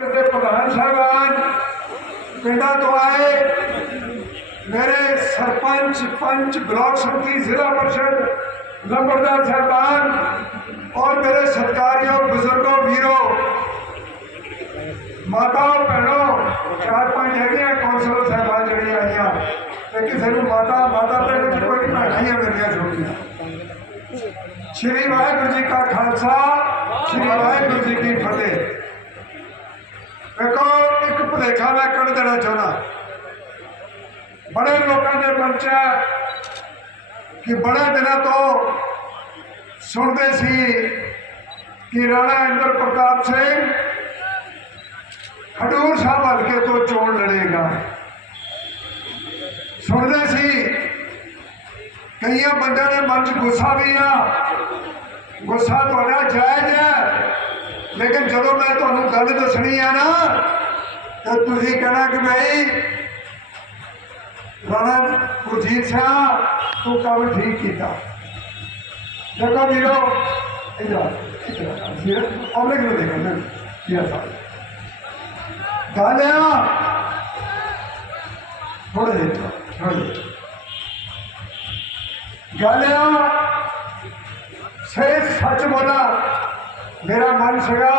ਦੇ ਪ੍ਰਧਾਨ ਸਾਹਿਬਾਨ ਪਿੰਡਾਂ ਤੋਂ ਆਏ ਮੇਰੇ ਸਰਪੰਚ ਪੰਚ ਬਲਾਕ ਸਮਿਤੀ ਜ਼ਿਲ੍ਹਾ ਪਰਿਸ਼ਦ ਲੰਬੜਦਾਰ ਸਾਹਿਬਾਨ ਔਰ ਮੇਰੇ ਸਤਿਕਾਰਯੋਗ ਬਜ਼ੁਰਗੋ ਵੀਰੋ ਮਾਤਾਓ ਭੈਣੋ ਚਾਰ ਪੰਜ ਹੈਗੀਆਂ ਕੌਂਸਲਰ ਸਾਹਿਬਾਨ ਜਿਹੜੀਆਂ ਆਈਆਂ ਤੇ ਕਿਸੇ ਨੂੰ ਮਾਤਾ ਮਾਤਾ ਤੇ ਵਿੱਚ ਕੋਈ ਭੈਣਾਂ ਹੀ ਆ ਮੇਰੀਆਂ ਛੋਟੀਆਂ ਸ਼੍ਰੀ ਵਾਹਿਗੁਰੂ ਜੀ ਕਾ ਖਾਲਸਾ ਸ਼੍ਰੀ ਵਾਹਿਗੁਰੂ ਜੀ ਕੀ ਫਤਿਹ ਵੇਖੋ ਇੱਕ ਭੁਲੇਖਾ ਮੈਂ ਕੱਢ ਦੇਣਾ ਚਾਹੁੰਦਾ। ਬੜੇ ਲੋਕਾਂ ਦੇ ਮਨ 'ਚ ਹੈ ਕਿ ਬੜੇ ਦਿਨਾਂ ਤੋਂ ਸੁਣਦੇ ਸੀ ਕਿ ਰਾਣਾ ਇੰਦਰ ਪ੍ਰਤਾਪ ਸਿੰਘ ਖਡੂਰ ਸਾਹਿਬ ਹਲਕੇ ਤੋਂ ਚੋਣ ਲੜੇਗਾ। ਸੁਣਦੇ ਸੀ, ਕਈਆਂ ਬੰਦਿਆਂ ਦੇ ਮਨ 'ਚ ਗੁੱਸਾ ਵੀ ਆ, ਗੁੱਸਾ ਤੁਹਾਡਾ ਜਾਇਜ਼ ਹੈ। ਲੇਕਿਨ ਜਦੋਂ ਮੈਂ ਤੁਹਾਨੂੰ ਗੱਲ ਦੱਸਣੀ ਆ ਨਾ, ਤਾਂ ਤੁਸੀਂ ਕਹਿਣਾ ਕਿ ਭਾਈ ਰਾਣਾ ਗੁਰਜੀਤ ਸਿੰਘ ਤੂੰ ਕੰਮ ਠੀਕ ਕੀਤਾ। ਦੇਖੋ ਵੀਰੋ, ਇਹ ਜਾ ਫਿਰ ਨੂੰ ਦੇਖੋ ਨਾ ਕੀ ਆ ਗੱਲ ਆ। ਥੋੜੇ ਦੇ ਥੋੜੇ ਗੱਲ ਆ, ਸਹੀ ਸੱਚ ਬੋਲਾ। ਮੇਰਾ ਮਨ ਸੀਗਾ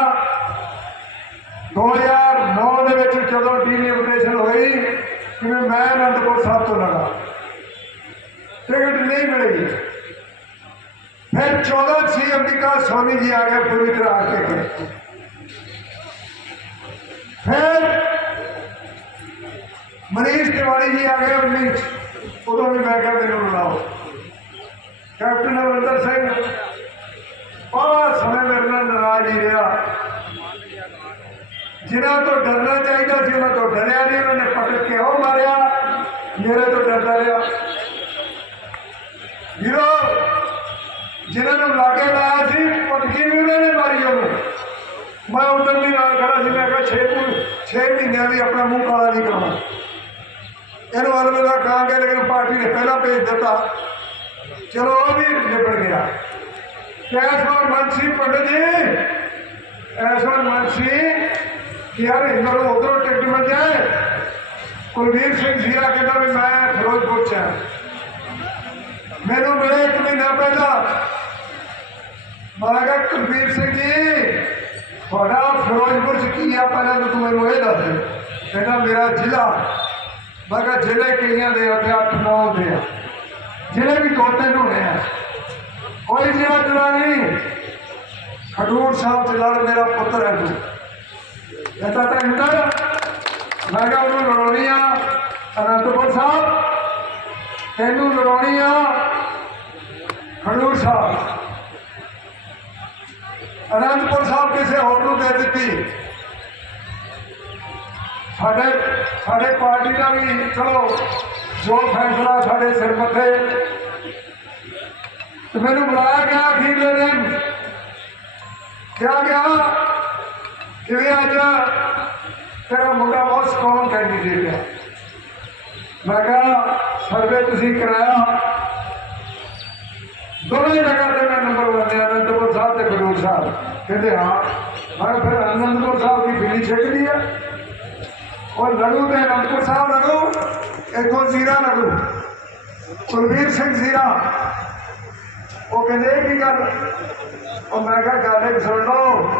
2009 ਦੇ ਵਿੱਚ ਜਦੋਂ ਡੀਲਿਮਿਟੇਸ਼ਨ ਹੋਈ ਕਿ ਮੈਂ ਅਨੰਦਪੁਰ ਸਾਹਿਬ ਤੋਂ ਲਗਾ ਟਿਕਟ ਨਹੀਂ ਮਿਲੇਗੀ ਫਿਰ 14 ਸੀ ਅੰਬਿਕਾ ਸਵਾਮੀ ਜੀ ਆ ਗਏ ਪੂਰੀ ਤਰ੍ਹਾਂ ਆ ਕੇ ਗਏ ਫਿਰ ਮਨੀਸ਼ ਤਿਵਾੜੀ ਜੀ ਆ ਗਏ 19 ਚ। ਉਦੋਂ ਵੀ ਮੈਂ ਕਿਹਾ ਮੈਨੂੰ ਬੁਲਾਓ ਕੈਪਟਨ ਜਿਨ੍ਹਾਂ ਤੋਂ ਡਰਨਾ ਚਾਹੀਦਾ ਸੀ, ਉਹਨਾਂ ਤੋਂ ਡਰਿਆ ਨਹੀਂ, ਉਹਨਾਂ ਨੇ ਪਕੜ ਕੇ ਉਹ ਮਾਰਿਆ। ਮੇਰੇ ਤੋਂ ਡਰਦਾ ਰਿਹਾ। ਵੀਰੋ, ਜਿਨ੍ਹਾਂ ਨੂੰ ਲਾਗੇ ਲਾਇਆ ਸੀ ਪਟਕੀ ਵੀ ਉਹਨਾਂ ਨੇ ਮਾਰੀ ਉਹਨੂੰ। ਮੈਂ ਉਦੋਂ ਵੀ ਨਾਲ ਖੜਾ ਸੀ, ਮੈਂ ਕਿਹਾ 6 6 ਮਹੀਨਿਆਂ ਵੀ ਆਪਣਾ ਮੂੰਹ ਕਾਲਾ ਨਹੀਂ ਕਰਾਉਣਾ ਇਹਨੂੰ ਅਲਵਿਦਾ ਕਹਾਂਗੇ ਲੇਕਿਨ ਪਾਰਟੀ ਨੇ ਪਹਿਲਾਂ ਭੇਜ ਦਿੱਤਾ। ਚਲੋ, ਉਹ ਵੀ ਨਿਬੜ ਗਿਆ। ਕੈਸਵਾਰ ਮਨਸੀ, ਪੰਡਤ ਜੀ ਐਸਵਾਰ ਮਨਸੀ ਕਿ ਯਾਰ ਇਹਨਾਂ ਉਧਰੋਂ ਟਿਕਟ ਮਿਲ ਜਾਏ। ਕੁਲਵੀਰ ਸਿੰਘ ਜ਼ੀਰਾ ਕਹਿੰਦਾ ਵੀ ਮੈਂ ਫਿਰੋਜ਼ਪੁਰ ਚ ਮੈਨੂੰ ਮਿਲੇ ਇੱਕ ਮਹੀਨਾ ਪਹਿਲਾਂ। ਮੈਂ ਕਿਹਾ, ਕੁਲਵੀਰ ਸਿੰਘ ਜੀ, ਤੁਹਾਡਾ ਫਿਰੋਜ਼ਪੁਰ ਚ ਕੀ ਆ? ਪਹਿਲਾਂ ਤਾਂ ਤੂੰ ਮੈਨੂੰ ਇਹ ਦੱਸ ਦੇ। ਕਹਿੰਦਾ, ਮੇਰਾ ਜ਼ਿਲ੍ਹਾ। ਮੈਂ ਕਿਹਾ, ਜ਼ਿਲ੍ਹੇ ਕਈਆਂ ਦੇ ਉੱਤੇ 8 9 ਦੇ ਆ। ਜ਼ਿਲ੍ਹੇ ਵੀ ਦੋ ਤਿੰਨ ਹੋਣੇ ਆ। ਕੋਈ ਜ਼ਿਲ੍ਹਾ ਜੁੜਾ ਨਹੀਂ। ਖਡੂਰ ਸਾਹਿਬ ਚ ਲੜ ਮੇਰਾ ਪੁੱਤਰ ਹੈ ਤੂੰ। ਇਹ ਤਾਂ ਮੈਂ ਕਿਹਾ ਉਹਨੂੰ ਲੜਾਉਣੀ ਆ, ਅਨੰਦਪੁਰ ਸਾਹਿਬ। ਤੈਨੂੰ ਲੜਾਉਣੀ ਆ, ਖਡੂਰ ਸਾਹਿਬ। ਅਨੰਦਪੁਰ ਸਾਹਿਬ ਕਿਸੇ ਹੋਰ ਨੂੰ ਦੇ ਦਿੱਤੀ। ਸਾਡੇ ਸਾਡੇ ਪਾਰਟੀ ਦਾ ਵੀ, ਚਲੋ, ਜੋ ਫੈਸਲਾ ਸਾਡੇ ਸਿਰ ਮੱਥੇ। ਤੇ ਮੈਨੂੰ ਬੁਲਾਇਆ ਗਿਆ ਅਖੀਰਲੇ ਦਿਨ। ਕਿਹਾ ਗਿਆ ਕਿ ਅੱਜ ਤੇਰਾ ਮੁੰਡਾ ਬਹੁਤ ਸਟਰੋਂਗ ਕੈਂਡੀਡੇਟ ਹੈ। ਮੈਂ ਕਿਹਾ, ਸਰਵੇ, ਤੁਸੀਂ ਕਰਾਇਆ? ਦੋਵੇਂ ਜਗ੍ਹਾ ਤੇ ਮੈਂ ਨੰਬਰ ਵੰਨਿਆ ਅਨੰਦਪੁਰ ਸਾਹਿਬ ਤੇ ਬਲੂਰ ਸਾਹਿਬ। ਕਹਿੰਦੇ, ਹਾਂ। ਮੈਂ ਫਿਰ ਅਨੰਦਪੁਰ ਸਾਹਿਬ ਦੀ ਬਿੱਲੀ ਛੱਡਦੀ ਹੈ? ਔਰ ਲੜੂ ਤੇ ਅਨੰਦਪੁਰ ਸਾਹਿਬ ਲੜੂ ਇੱਥੋਂ ਜ਼ੀਰਾ ਲੜੂ। ਕੁਲਵੀਰ ਸਿੰਘ ਜ਼ੀਰਾ। ਉਹ ਕਹਿੰਦੇ ਕੀ ਗੱਲ? ਉਹ ਮੈਂ ਕਿਹਾ, ਗੱਲ ਇੱਕ ਸੁਣ ਲਓ।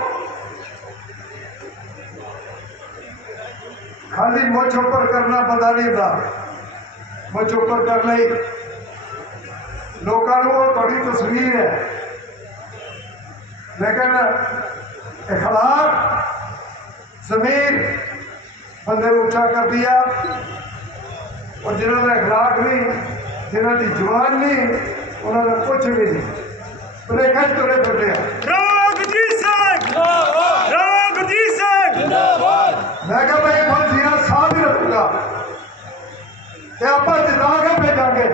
ਖਾਲੀ ਮੁੱਛ ਉੱਪਰ ਕਰਨਾ ਪਤਾ ਨਹੀਂ ਹੁੰਦਾ। ਮੁੱਛ ਉੱਪਰ ਕਰ ਲਈ ਲੋਕਾਂ ਨੂੰ ਉਹ ਤੁਹਾਡੀ ਤਸਵੀਰ ਹੈ। ਲੇਕਿਨ ਇਖਲਾਕ ਜ਼ਮੀਰ ਬੰਦੇ ਨੂੰ ਉੱਚਾ ਕਰਦੀ ਆ। ਔਰ ਜਿਹਨਾਂ ਦਾ ਇਖਲਾਕ ਨਹੀਂ ਜਿਹਨਾਂ ਦੀ ਜਵਾਨ ਨਹੀਂ, ਉਹਨਾਂ ਦਾ ਕੁਝ ਵੀ ਨਹੀਂ। ਭੁਲੇਖਾ ਚ ਤੁਰੇ ਫਿਰਦੇ ਆ ਰਾਗਜੀਤ ਸਿੰਘ ਰਾਗਜੀਤ ਸਿੰਘ ਮੈਂ ਕਿਹਾ ਭਾਈ ਫਲ ਜੀਰਾ ਸਾਹ ਵੀ ਰੱਖੂਗਾ ਤੇ ਆਪਾਂ ਜਿੱਦਾਂ ਕੇ ਭੇਜਾਂਗੇ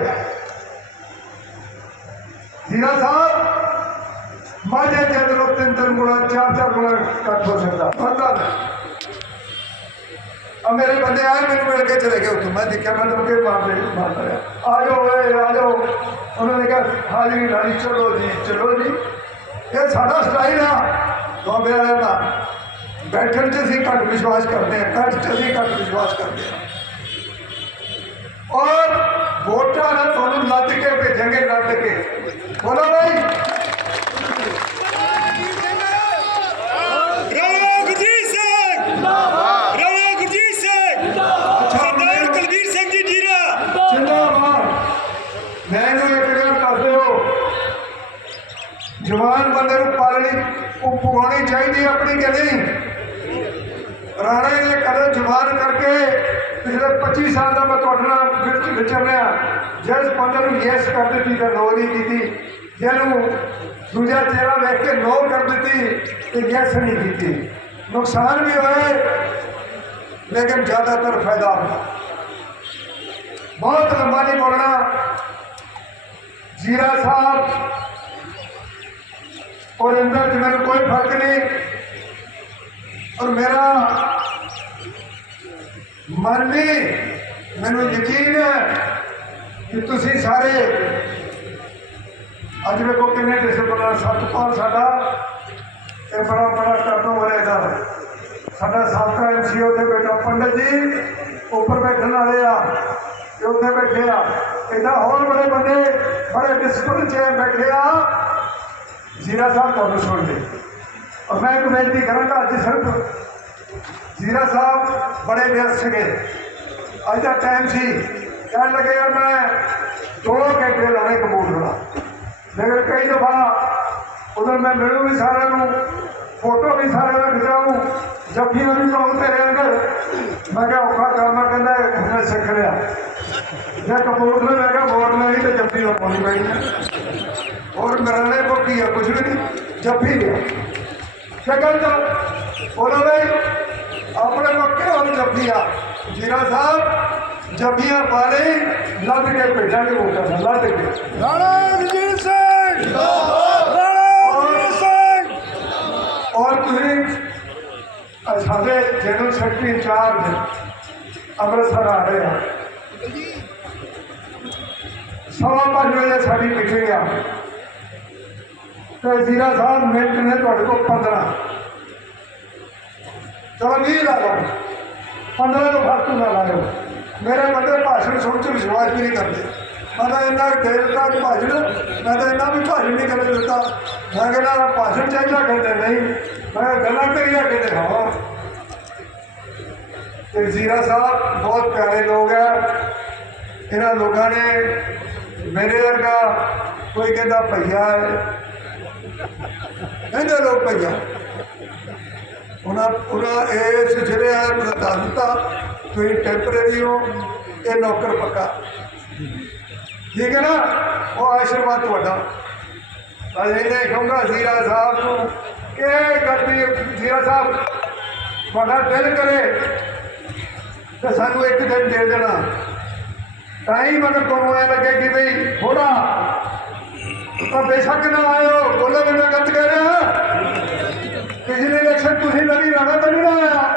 ਜੀਰਾ ਸਾਹਿਬ ਮਾਝੇ ਦੇ ਅੰਦਰੋਂ ਤਿੰਨ ਤਿੰਨ ਗੁਣਾ ਚਾਰ ਚਾਰ ਗੁਣਾ ਕੱਟ ਹੋ ਸਕਦਾ ਪਤਾ ਨਹੀਂ ਆ ਮੇਰੇ ਬੰਦੇ ਆਏ ਮੈਨੂੰ ਮਿਲ ਕੇ ਚਲੇ ਗਏ ਉੱਥੋਂ ਮੈਂ ਦੇਖਿਆ ਮੈਂ ਤਾਂ ਕੇ ਮਾਰ ਦੇ ਮਾਰ ਰਿਹਾ ਆ ਜਾਓ ਓਏ ਆ ਜਾਓ ਉਹਨਾਂ ਨੇ ਕਿਹਾ ਹਾਜ਼ਰੀ ਲਾਈ ਚਲੋ ਜੀ ਚਲੋ ਜੀ ਇਹ ਸਾਡਾ ਸਟਾਈਲ ਆ ਬਾਬੇ ਵਾਲਿਆਂ ਦਾ ਬੈਠਣ 'ਚ ਅਸੀਂ ਘੱਟ ਵਿਸ਼ਵਾਸ ਕਰਦੇ ਹਾਂ ਕੱਟ 'ਚ ਅਸੀਂ ਘੱਟ ਵਿਸ਼ਵਾਸ ਕਰਦੇ ਹਾਂ ਔਰ ਵੋਟਾਂ ਨਾਲ ਤੁਹਾਨੂੰ ਲੱਦ ਕੇ ਭੇਜਾਂਗੇ ਲੱਦ ਕੇ ਬੋਲੋ ਭਾਈ ਰਾਣਾ ਗੁਰਜੀਤ ਸਿੰਘ ਜਿੰਦਾਬਾਦ ਰਾਣਾ ਗੁਰਜੀਤ ਸਿੰਘ ਸਰਦਾਰ ਕੁਲਵੀਰ ਸਿੰਘ ਜੀ ਜੀਰਾ ਜਿੰਦਾਬਾਦ ਮੈਨੂੰ ਇੱਕ ਗੱਲ ਦੱਸ ਦਿਓ ਜਵਾਨ ਬੰਦੇ ਨੂੰ ਪਾਲਣੀ ਉਹ ਪੁਗਾਉਣੀ ਚਾਹੀਦੀ ਹੈ ਆਪਣੀ ਕਿ ਨਹੀਂ ਰਾਣੇ ਨੇ ਕਦੇ ਜਵਾਨ ਕਰਕੇ ਪਿਛਲੇ 25 ਸਾਲ ਦਾ ਮੈਂ ਤੁਹਾਡੇ ਨਾਲ ਵਿੱਚ ਵਿਚਰ ਰਿਹਾ। ਜਿਸ ਬੰਦੇ ਨੂੰ ਯੈਸ ਕਰ ਦਿੱਤੀ ਤਾਂ ਨੋ ਨਹੀਂ ਕੀਤੀ। ਜਿਹਨੂੰ ਦੂਜਾ ਚਿਹਰਾ ਵੇਖ ਕੇ ਨੋ ਕਰ ਦਿੱਤੀ ਤੇ ਯੈਸ ਨਹੀਂ ਕੀਤੀ। ਨੁਕਸਾਨ ਵੀ ਹੋਏ, ਲੇਕਿਨ ਜ਼ਿਆਦਾਤਰ ਫਾਇਦਾ ਹੋਇਆ। ਬਹੁਤ ਲੰਬਾ ਨਹੀਂ ਬੋਲਣਾ। ਜੀਰਾ ਸਾਹਿਬ ਔਰ ਇੰਦਰ ਜੀ, ਮੈਨੂੰ ਕੋਈ ਫ਼ਰਕ ਨਹੀਂ। ਔਰ ਮੇਰਾ ਮਨ ਵੀ ਮੈਨੂੰ ਯਕੀਨ ਹੈ ਕਿ ਤੁਸੀਂ ਸਾਰੇ ਅੱਜ ਵੇਖੋ ਕਿੰਨੇ ਡਿਸਪਲਨ ਸਤਪਾਲ ਸਾਡਾ ਇਹ ਬੜਾ ਬੜਾ ਟਰਨੋ ਹੋ ਰਿਹਾ ਸਾਡਾ ਸਾਬਕਾ ਐਮਸੀਓ ਤੇ ਬੇਟਾ ਪੰਡਤ ਜੀ ਉੱਪਰ ਬੈਠਣ ਵਾਲੇ ਆ ਤੇ ਉੱਥੇ ਬੈਠੇ ਆ। ਇਹਦਾ ਹੋਰ ਬੜੇ ਬੰਦੇ, ਬੜੇ ਡਿਸਪਲਨ 'ਚ ਬੈਠੇ ਆ। ਜ਼ੀਰਾ ਸਾਹਿਬ, ਤੁਹਾਨੂੰ ਸੁਣਦੇ। ਔਰ ਮੈਂ ਇੱਕ ਬੇਨਤੀ ਕਰਾਂਗਾ, ਅੱਜ ਸਿਰਫ ਜ਼ੀਰਾ ਸਾਹਿਬ ਬੜੇ ਵਿਅਸਤ ਸੀਗੇ। ਅੱਜ ਦਾ ਟਾਈਮ ਸੀ। ਕਹਿਣ ਲੱਗੇ ਯਾਰ ਮੈਂ ਦੋ ਘੰਟੇ ਲਾਉਣੇ ਕਬੂਤਰਾਂ ਲੇਕਿਨ ਕਈ ਦਫਾ ਉਧਰ ਮੈਂ ਮਿਲੂ ਵੀ ਸਾਰਿਆਂ ਨੂੰ, ਫੋਟੋ ਵੀ ਸਾਰਿਆਂ ਨਾਲ ਖਿਚਾਉਂ ਜੱਫੀਆਂ ਵੀ ਕਹੂੰ ਤੇਰੇ ਅੰਦਰ ਮੈਂ ਕਿਹਾ, ਔਖਾ ਕੰਮ ਆ ਕਹਿੰਦਾ, ਮੈਂ ਸਿੱਖ ਲਿਆ। ਜੇ ਕਬੂਤਰ ਮੈਂ ਕਿਹਾ, ਵੋਟ ਨਹੀਂ ਤੇ ਜੱਫੀ ਦਾ ਪਾਣੀ ਪੈਣੀ। ਔਰ ਮਰਨੇ ਕੋ ਕੀ ਹੈ ਕੁਛ ਵੀ ਨਹੀਂ। ਜੱਫੀ ਹੈ ਸ਼ਕਲ ਤਾਂ ਬੋਲੋ ਬਈ ਆਪਣੇ ਮੱਕੇ ਹੋਰ ਜੱਫੀ ਆ ਜੀਰਾ ਸਾਹਿਬ ਜੱਫੀਆਂ ਪਾਲੇ ਲੱਦ ਕੇ ਭੇਜਾਂਗੇ ਵੋਟਾਂ ਨੂੰ ਲੱਦ ਕੇ। ਰਾਣਾ ਗੁਰਜੀਤ ਸਿੰਘ। ਜਿੰਦਾਬਾਦ ਰਾਣਾ ਗੁਰਜੀਤ ਸਿੰਘ। ਔਰ ਤੁਸੀਂ ਸਾਡੇ ਜਨਰਲ ਸੈਕਟਰੀ ਇੰਚਾਰਜ ਅੰਮ੍ਰਿਤਸਰ ਆ ਰਹੇ ਆ। ਸਵਾ ਪੰਜ ਵਜੇ ਸਾਡੀ ਮੀਟਿੰਗ ਆ। ਤੇ ਜ਼ੀਰਾ ਸਾਹਿਬ ਮਿੰਟ ਨੇ ਤੁਹਾਡੇ ਕੋਲ 15 ਚਲੋ 20 ਲਾ ਲਓ 15 ਤੋਂ ਫ਼ਰਕ ਨਾ ਲਾਇਓ। ਮੇਰੇ ਬੰਦੇ ਭਾਸ਼ਣ ਸੁਣ ਕੇ ਵਿਸ਼ਵਾਸ ਵੀ ਨਹੀਂ ਕਰਦੇ। ਮੈਂ ਤਾਂ ਇੰਨਾ ਦੇਰ ਤੱਕ ਭਾਸ਼ਣ, ਮੈਂ ਤਾਂ ਇੰਨਾ ਵੀ ਭਾਸ਼ਣ ਨਹੀਂ ਕਰਨ ਦਿੱਤਾ। ਮੈਂ ਕਹਿੰਦਾ, ਭਾਸ਼ਣ ਚਾਹੀਦਾ ਕਹਿੰਦੇ ਨਹੀਂ। ਮੈਂ ਕਿਹਾ, ਗੱਲਾਂ ਕਰੀਆ ਕਹਿੰਦੇ ਹਾਂ। ਤੇ ਜ਼ੀਰਾ ਸਾਹਿਬ, ਬਹੁਤ ਪਿਆਰੇ ਲੋਕ ਹੈ ਇਹਨਾਂ ਲੋਕਾਂ ਨੇ ਮੇਰੇ ਵਰਗਾ ਕੋਈ ਕਹਿੰਦਾ ਭਈਆ ਹੈ। ਕਹਿੰਦੇ ਲੋਕ ਭਈਆ ਉਹਨਾਂ ਉਹਨਾਂ ਇਸ ਜਿਹੜੇ ਆ ਪ੍ਰਧਾਨਤਾ ਤੁਸੀਂ ਟੈਂਪਰੇਰੀ ਹੋ, ਇਹ ਨੌਕਰ ਪੱਕਾ। ਠੀਕ ਹੈ ਨਾ? ਉਹ ਆਸ਼ੀਰਵਾਦ ਤੁਹਾਡਾ। ਤਾਂ ਇਹਨੇ ਕਹੂੰਗਾ, ਜ਼ੀਰਾ ਸਾਹਿਬ ਨੂੰ ਕਿ ਕਰਦੀ ਜ਼ੀਰਾ ਸਾਹਿਬ, ਤੁਹਾਡਾ ਦਿਲ ਕਰੇ ਤੇ ਸਾਨੂੰ ਇੱਕ ਦਿਨ ਦੇ ਦੇਣਾ। ਤਾਂ ਹੀ ਮਗਰ ਤੁਹਾਨੂੰ ਐ ਲੱਗੇ ਕਿ ਬਈ ਥੋੜਾ ਤਾਂ ਬੇਸ਼ੱਕ ਨਾ ਆਇਓ, ਬੋਲੋ ਵੀ ਮੈਂ ਗਲਤ ਕਹਿ ਰਿਹਾ। ਪਿਛਲੇ ਇਲੈਕਸ਼ਨ ਤੁਸੀਂ ਲੜੀ, ਰਾਣਾ ਤਾਂ ਨਹੀਂ ਨਾ ਆਇਆ।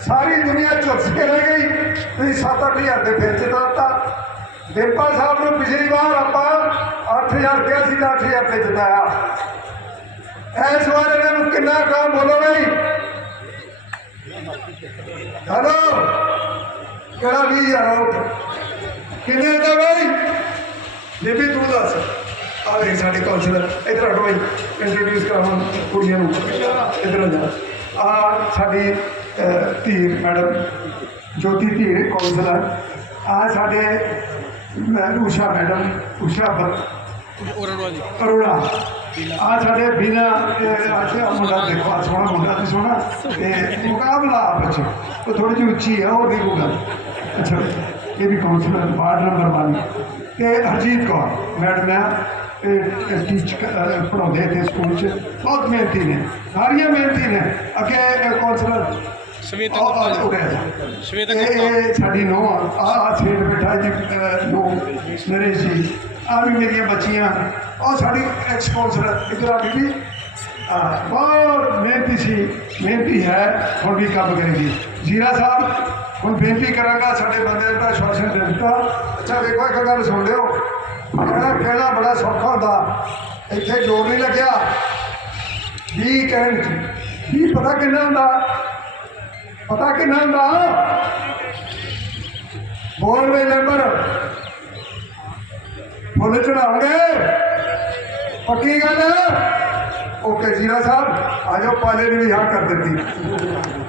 ਸਾਰੀ ਦੁਨੀਆ ਚੁੱਪ ਕੇ ਰਹਿ ਗਈ। ਤੁਸੀਂ 7-8000 ਦੇ ਫਿਰ ਜਿਤਾਤਾ। ਦੇਪਾ ਸਾਹਿਬ ਨੂੰ ਪਿਛਲੀ ਵਾਰ ਆਪਾਂ 8000 ਕਿਹਾ ਸੀ ਤਾਂ 8000 ਤੇ ਜਿਤਾਇਆ। ਇਸ ਵਾਰ ਇਹਨਾਂ ਨੂੰ ਕਿੰਨਾ ਕੰਮ ਬੋਲੋ ਬਈ। ਹਲੋ, ਕਿਹੜਾ 20000 ਆਊਟ ਕਿੰਨੇ ਦਾ ਬਈ? ਬੀਬੀ ਤੂੰ ਦੱਸ। ਆ ਵੇ ਸਾਡੇ ਕਾਉਂਸਲਰ ਇਧਰ ਹਟੋ ਬਈ ਇੰਟਰੋਡਿਊਸ ਕਰਾਵਾਂ ਕੁੜੀਆਂ ਨੂੰ। ਇਧਰ ਆ ਜਾ। ਆ ਸਾਡੀ ਧੀ ਮੈਡਮ। ਜੋਤੀ ਧੀ ਕਾਉਂਸਲਰ ਆ ਸਾਡੇ ਊਸ਼ਾ ਮੈਡਮ ਊਸ਼ਾ ਬ- ਅਰੋੜਾ ਆ ਸਾਡੇ ਬਿਨਾ ਅੱਜ ਮੁੰਡਾ ਦੇਖੋ ਆ ਸੋਹਣਾ ਮੁੰਡਾ ਤੇ ਸੋਹਣਾ। ਤੇ ਮੁਕਾਬਲਾ ਆਪਸ ਉਹ ਥੋੜੀ ਜਿਹੀ ਉੱਚੀ ਹੈ ਉਹ ਵੀ ਗੱਲ ਅੱਛਾ। ਇਹ ਵੀ ਕਾਉਂਸਲਰ ਵਾਰਡ ਨੰਬਰ 1 ਤੇ ਹਰਜੀਤ ਕੌਰ। ਮੈਡਮ ਹੈ। ਇਹ ਟੀਚ ਪੜਾਉਂਦੇ ਤੇ ਸਕੂਲ ਚ। ਬਹੁਤ ਮਿਹਨਤੀ ਨੇ ਸਾਰੀਆਂ ਮਿਹਨਤੀ ਨੇ। ਅੱਗੇ ਕਾਉਂਸਲਰ ਸ਼ਵੇਤਾ ਸ਼ਵੇਤਾ ਇਹ ਸਾਡੀ ਨੋ ਆ। ਆ ਸੇਠ ਬੈਠਾ ਜੀ ਨੋ ਨਰੇਸ਼ ਜੀ। ਆ ਵੀ ਮੇਰੀਆਂ ਬੱਚੀਆਂ। ਉਹ ਸਾਡੀ ਐਕਸ ਕਾਉਂਸਲਰ ਇਧਰ ਆ ਬੀਬੀ। ਬਹੁਤ ਮਿਹਨਤੀ ਸੀ। ਮਿਹਨਤੀ ਹੈ ਹੁਣ ਵੀ ਕੰਮ ਕਰੇਗੀ। ਜੀਰਾ ਸਾਹਿਬ ਹੁਣ ਬੇਨਤੀ ਕਰਾਂਗਾ ਸਾਡੇ ਬੰਦੇ ਦਾ ਸ਼ਾਸਨ ਦੇ ਦਿੱਤਾ। ਅੱਛਾ ਵੇਖੋ ਇੱਕ ਗੱਲ ਸੁਣ ਲਿਓ। ਕਹਿਣਾ ਕਹਿਣਾ ਬੜਾ ਸੌਖਾ ਹੁੰਦਾ। ਇੱਥੇ ਜੋਰ ਨਹੀਂ ਲੱਗਿਆ। ਵੀਕਐਂਡ ਕੀ ਪਤਾ ਕਿੰਨਾ ਹੁੰਦਾ? ਪਤਾ ਕਿੰਨਾ ਹੁੰਦਾ? ਬੋਲਵੇ ਨੰਬਰ ਫੁੱਲ ਚੜਾਉਂਗੇ ਪੱਕੀ ਗੱਲ? ਓਕੇ, ਜੀਰਾ ਸਾਹਿਬ ਆਜੋ ਪਾਲੇ ਨੂੰ ਵੀ ਹਾਂ ਕਰ ਦਿੱਤੀ।